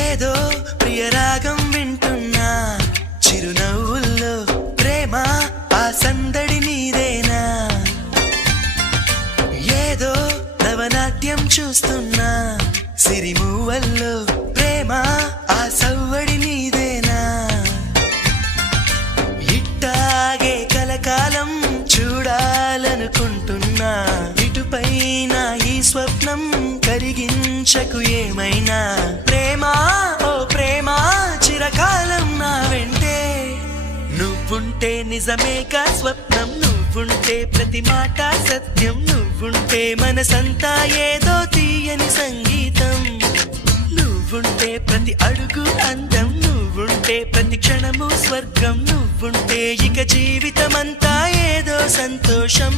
ఏదో ప్రియరాగం వింటున్నా చిరునవ్వుల్లో ప్రేమ ఆ సందడి నీదేనా ఏదో నవనాట్యం చూస్తున్నా సిరిమూవల్లో ప్రేమ ఆ సవ్వడి నీదేనా ఇట్టాగే కలకాలం చూడాలనుకుంటున్నా ఇటుపైన ఈ స్వప్నం కరిగించకు ఏమైనా ప్రేమ ఓ ప్రేమ చిరకాలం నా వెంటే నువ్వుంటే నిజమేగా స్వప్నం నువ్వుంటే ప్రతి మాట సత్యం నువ్వుంటే మనసంతా ఏదో తీయని సంగీతం నువ్వుంటే ప్రతి అడుగు అందం నువ్వుంటే ప్రతి క్షణము స్వర్గం నువ్వుంటే ఇక జీవితమంతా ఏదో సంతోషం